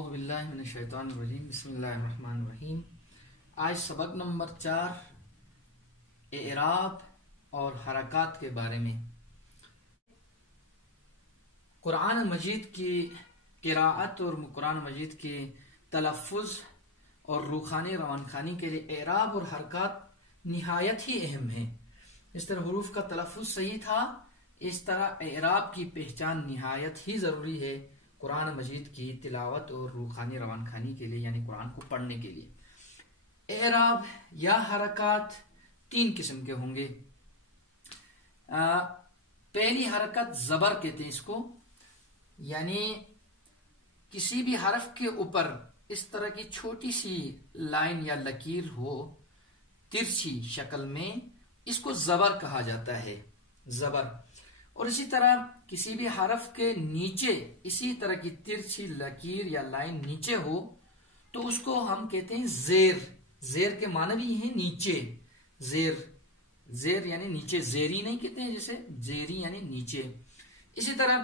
औज़ु बिल्लाहि मिनश शैतानिर रजीम बिस्मिल्लाहिर रहमानिर रहीम। आज सबक नंबर 4 एराब और हरकत के बारे में। कुरान मजीद की किराअत और कुरान मजीद के तलफ़्फ़ुज़ और रूखानी रवानखानी के लिए एराब और हरकत निहायत ही अहम है। इस तरह हुरूफ का तलफ़्फ़ुज़ सही था, इस तरह एराब की पहचान निहायत ही ज़रूरी है कुरान मजीद की तिलावत और रूखानी रवानखानी के लिए, यानी कुरान को पढ़ने के लिए। एराब या हरकत 3 किस्म के होंगे। पहली हरकत ज़बर कहते हैं इसको, यानी किसी भी हरफ के ऊपर इस तरह की छोटी सी लाइन या लकीर हो तिरछी शक्ल में, इसको ज़बर कहा जाता है, ज़बर। और इसी तरह किसी भी हरफ के नीचे इसी तरह की तिरछी लकीर या लाइन नीचे हो तो उसको हम कहते हैं ज़ेर। ज़ेर के माने भी है नीचे, ज़ेर, ज़ेर यानी नीचे, ज़ेरी नहीं कहते हैं जैसे, ज़ेरी यानी नीचे। इसी तरह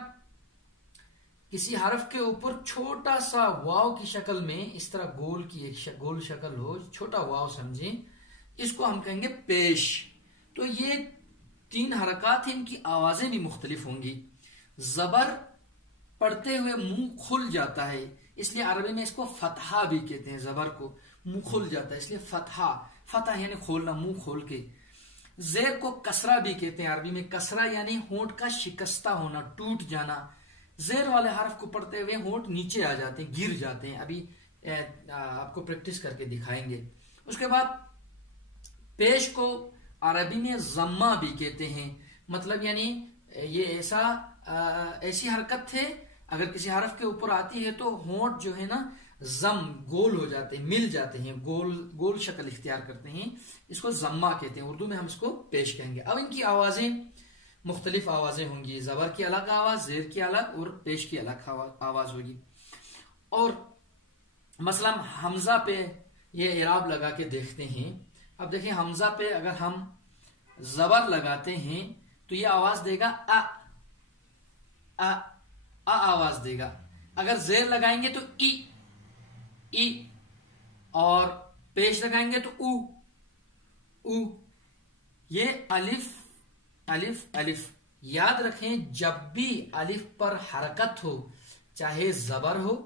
किसी हरफ के ऊपर छोटा सा वाव की शक्ल में इस तरह गोल की एक गोल शक्ल हो, छोटा वाव समझें, इसको हम कहेंगे पेश। तो ये 3 हरकत हैं, इनकी आवाजें भी मुख्तलिफ होंगी। ज़बर पढ़ते हुए मुंह खुल जाता है, इसलिए अरबी में इसको फतहा भी कहते हैं। ज़बर को मुंह खुल जाता है इसलिए फतहा, फतह यानी खोलना, मुंह खोल के। ज़ेर को कसरा भी कहते हैं, अरबी में कसरा यानी होंठ का शिकस्ता होना, टूट जाना। ज़ेर वाले हरफ को पढ़ते हुए होंठ नीचे आ जाते हैं, गिर जाते हैं। अभी आपको प्रैक्टिस करके दिखाएंगे। उसके बाद पेश को अरबी में ज़म्मा भी कहते हैं, मतलब यानी ये ऐसी हरकत है, अगर किसी हरफ के ऊपर आती है तो होंठ जो है ना जम गोल हो जाते हैं, मिल जाते हैं, गोल गोल शक्ल इख्तियार करते हैं, इसको ज़म्मा कहते हैं। उर्दू में हम इसको पेश कहेंगे। अब इनकी आवाजें मुख्तलिफ आवाजें होंगी, ज़बर की अलग आवाज, ज़ेर की अलग और पेश की अलग आवाज होगी। और मसलन हमजा पे ये इराब लगा के देखते हैं। अब देखिए हमजा पे अगर हम ज़बर लगाते हैं तो ये आवाज देगा आ, आ, आ आवाज देगा। अगर ज़ेर लगाएंगे तो ई, ई, और पेश लगाएंगे तो ऊ, ऊ। ये अलिफ, अलिफ, अलिफ। याद रखें, जब भी अलिफ पर हरकत हो, चाहे ज़बर हो,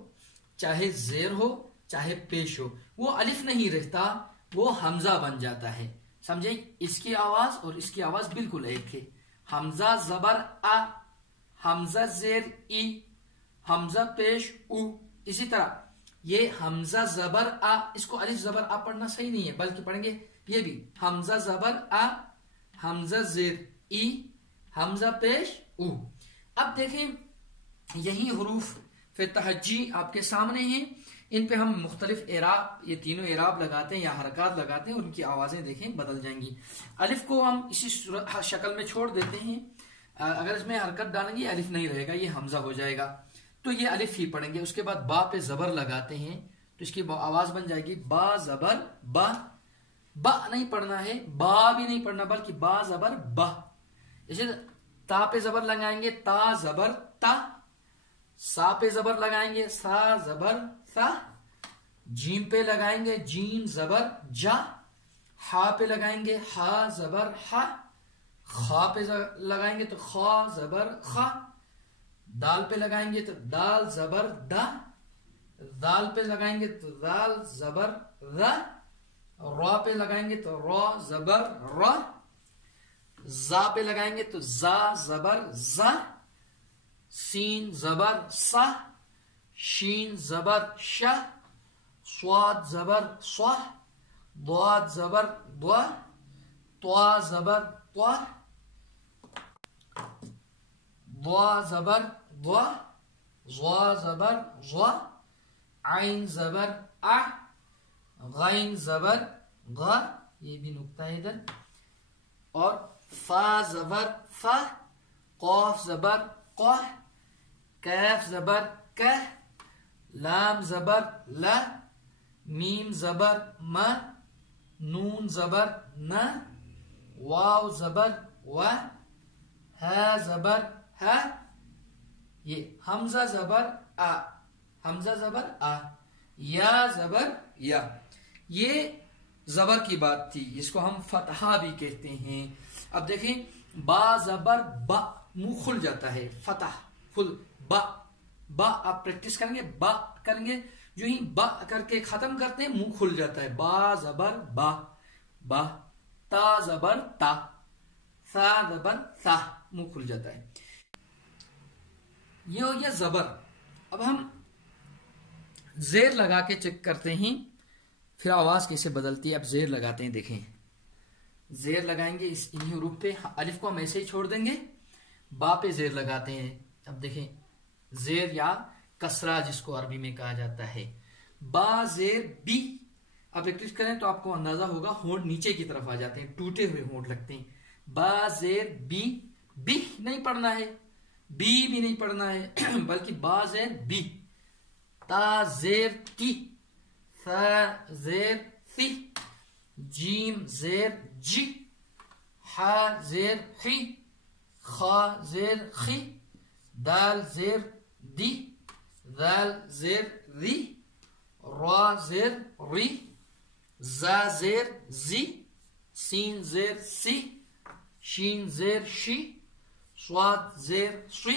चाहे ज़ेर हो, चाहे पेश हो, वो अलिफ नहीं रहता, वो हमजा बन जाता है। समझे? इसकी आवाज और इसकी आवाज बिल्कुल एक है। हमजा ज़बर आ, हमजा ज़ेर ई, हमजा पेश ऊ। इसी तरह ये हमजा ज़बर आ, इसको अलिफ ज़बर आ पढ़ना सही नहीं है, बल्कि पढ़ेंगे ये भी हमजा ज़बर आ, हमजा ज़ेर ई, हमजा पेश ऊ। अब देखें यही हुरूफ फिर तहज्जी आपके सामने हैं, इन पे हम मुख्तलिफ एराब, ये तीनों एराब लगाते हैं या हरकत लगाते हैं, उनकी आवाजें देखें बदल जाएंगी। अलिफ को हम इसी शक्ल में छोड़ देते हैं, अगर इसमें हरकत डालेंगे अलिफ नहीं रहेगा, ये हमजा हो जाएगा, तो ये अलिफ ही पढ़ेंगे। उसके बाद बा पे ज़बर लगाते हैं तो इसकी आवाज बन जाएगी बा ज़बर बा। बा नहीं पढ़ना है, बा भी नहीं पढ़ना, बल्कि बा ज़बर बा। जैसे ता पे ज़बर लगाएंगे ता ज़बर ता, सा पे ज़बर लगाएंगे सा ज़बर सा, जीम पे लगाएंगे जीम ज़बर जा, हा पे लगाएंगे हा ज़बर हा, खा पे लगाएंगे तो खा ज़बर खा, दाल पे लगाएंगे तो दाल ज़बर दा, दाल पे लगाएंगे तो दाल ज़बर रा, रा पे लगाएंगे तो रा ज़बर रा, जा पे लगाएंगे तो जा ज़बर जा, सीन ज़बर सा, शीन ज़बर शा, स्वाद ज़बर स्वा, द्वाद ज़बर द्वा, त्वा ज़बर त्वा, द्वा ज़बर द्वा, ज़्वा ज़बर ज़्वा, आइन ज़बर आ, गाइन ज़बर गा, ये भी नुक्ता है इधर, और फा ज़बर फा, कौफ ज़बर कौह, कैफ ज़बर कह, लाम ज़बर ला, मीम ज़बर म, नून ज़बर न, वाव ज़बर वा, हा ज़बर हा। ये हमजा ज़बर आ, हमजा जबर आ, या जबर या। ये जबर की बात थी, जिसको हम फतहा भी कहते हैं। अब देखें, बा जबर बा, मुंह खुल जाता है, फतह फुल बा। बा आप प्रैक्टिस करेंगे, बा करेंगे, जो ही बा करके खत्म करते हैं मुंह खुल जाता है। बा जबर बा, बा। ता जबर ता, सा जबर सा, मुंह खुल जाता है। ये हो गया जबर। अब हम जेर लगा के चेक करते हैं फिर आवाज कैसे बदलती है। अब जेर लगाते हैं, देखें, जेर लगाएंगे इस इन्हीं हरूफ पे। अलिफ को हम ऐसे ही छोड़ देंगे, बा पे जेर लगाते हैं। अब देखें, जेर या कसरा जिसको अरबी में कहा जाता है, बा जेर बी। अब प्रैक्टिस करें तो आपको अंदाजा होगा, होंठ नीचे की तरफ आ जाते हैं, टूटे हुए होंठ लगते हैं। बा जेर बी, बी नहीं पढ़ना है, बी भी नहीं पढ़ना है, बल्कि बा जेर बी। ता जेर ती, सा जेर सी, जीम जेर जी, हा जेर ही, खा जेर खी, दाल जेर दी, दाल जेर री, रा जेर री, जा जेर जी, सीन जेर सी, शीन जेर शी, स्वाद जेर शी,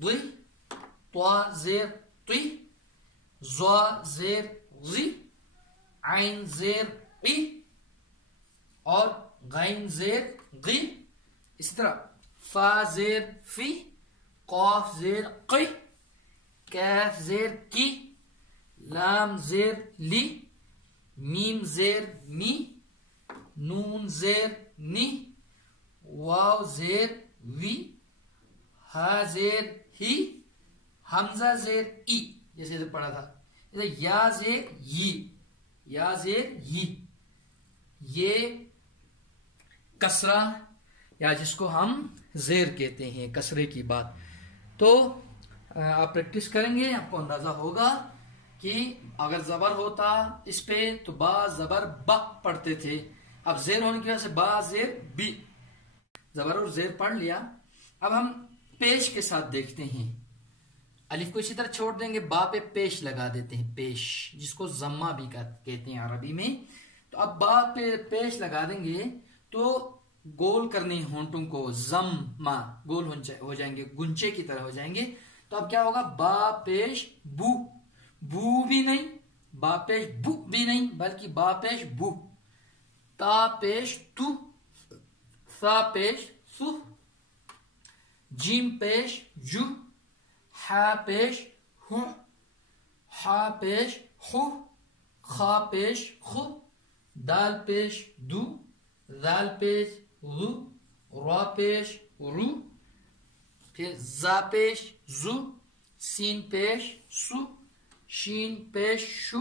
दी, त्वा जेर ती, ज़ा जेर जी, आइन जेर ई और गैन जेर गी। इस तरह फा जेर फी, कॉफ जेर की, कैफ जेर की, लाम जेर ली, मीम जेर मी, नून जेर नी, वाव जेर वी, हा जेर ही, हमजा जेर ई, जैसे इधर पढ़ा था। इधर या जेर यी, या जेर यी। ये कसरा या जिसको हम जेर कहते हैं, कसरे की बात। तो आप प्रैक्टिस करेंगे, आपको अंदाजा होगा कि अगर जबर होता इस पे तो बा जबर बा पढ़ते थे। अब जेर होने की वजह से बा जेर बी, जबर और जेर पढ़ लिया। अब हम पेश के साथ देखते हैं। अलिफ को इसी तरह छोड़ देंगे, बा पे पेश लगा देते हैं, पेश जिसको जम्मा भी कहते हैं अरबी में। तो अब बा पे पेश लगा देंगे तो गोल करने होंठों को, जम्मा गोल हो जाएंगे, गुंचे की तरह हो जाएंगे। तो अब क्या होगा, बा पेश बू, बू भी नहीं, बा पेश बू भी नहीं, बल्कि बा पेश बू। ता पेश तू, सा पेश सु, जीम पेश जू, हा पेश हु, हा पेश हु, खा पेश खु, दाल पेश दू, दाल पेश रू, रा पेश रू, फिर जा पेश जू, सीन पेश सु, शीन पेश शु,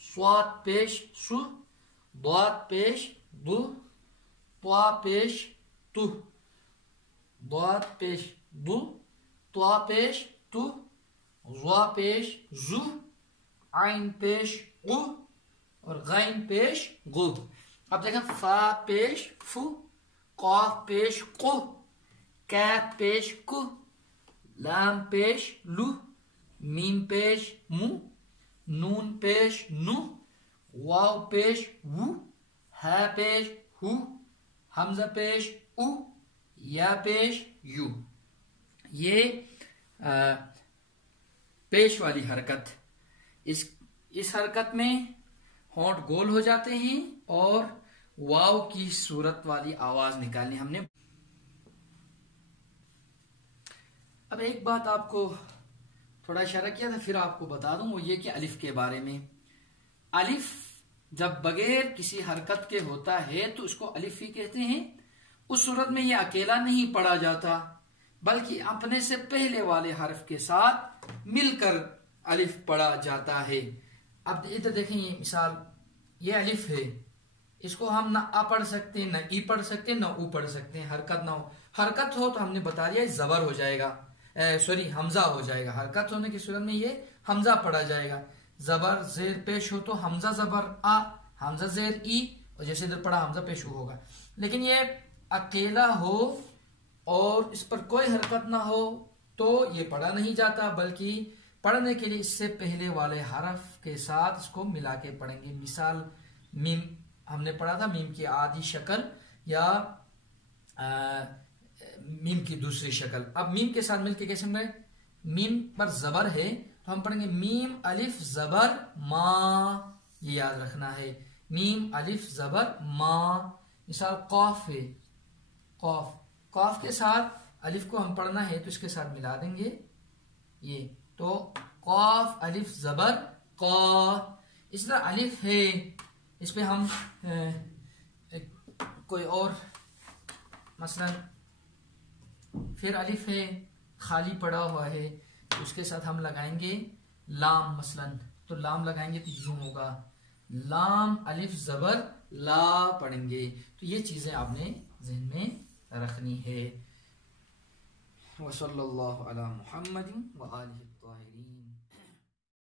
स्वाद पेश सु, द्वाद पेश दु, त्वा पेश तु, द्वाद पेश दु, त्वा पेश तु, ज़ा पेश जु, आइन पेश गु और गैन पेश गु। अब देखें, फा पेश फु, कॉफ पेश कु, कैफ पेश कु, लाम पेश लु, मीम पेश मु, नून पेश नु, वाव पेश वु, हा पेश हु, हमजा पेश उ, या पेश यू। ये पेश वाली हरकत, इस हरकत में होंठ गोल हो जाते हैं और वाव की सूरत वाली आवाज निकालनी हमने। अब एक बात आपको थोड़ा इशारा किया था, फिर आपको बता दूं, वो ये कि अलिफ के बारे में। अलिफ जब बगैर किसी हरकत के होता है तो उसको अलिफ ही कहते हैं। उस सूरत में ये अकेला नहीं पढ़ा जाता, बल्कि अपने से पहले वाले हर्फ के साथ मिलकर अलिफ पढ़ा जाता है। अब इधर देखें, ये मिसाल, ये अलिफ है, इसको हम ना आ पढ़ सकते हैं, ना ई पढ़ सकते हैं, ना ऊ पढ़ सकते हैं। हरकत ना हो, हरकत हो तो हमने बता दिया जबर हो जाएगा, सॉरी हमजा हो जाएगा। हरकत होने की सूरत में ये हमजा पढ़ा जाएगा। जबर जेर पेश हो तो हमजा जबर आ, हमजा जेर ई, और जैसे इधर पढ़ा हमजा पेश होगा। लेकिन ये अकेला हो और इस पर कोई हरकत ना हो तो ये पढ़ा नहीं जाता, बल्कि पढ़ने के लिए इससे पहले वाले हरफ के साथ इसको मिला के पढ़ेंगे। मिसाल मीम हमने पढ़ा था, मीम की आधी शक्ल या मीम की दूसरी शक्ल। अब मीम के साथ मिलके कैसे होंगे? मीम पर जबर है तो हम पढ़ेंगे मीम अलिफ जबर मा, ये याद रखना है, मीम अलिफ जबर मा। मिसाल कौफ है, कौफ, कौफ के साथ अलिफ को हम पढ़ना है तो इसके साथ मिला देंगे ये, तो कौफ अलिफ जबर कौ। इस तरह अलिफ है, इस पे हम कोई और मसलन फिर अलिफ है खाली पड़ा हुआ है तो उसके साथ हम लगाएंगे लाम मसलन, तो लाम लगाएंगे तो यूं होगा लाम अलिफ जबर ला पढ़ेंगे। तो ये चीजें आपने ज़हन में रखनी है। वसल्लल्लाहु अला मुहम्मदिन व आलिहि त्ताहिरीन।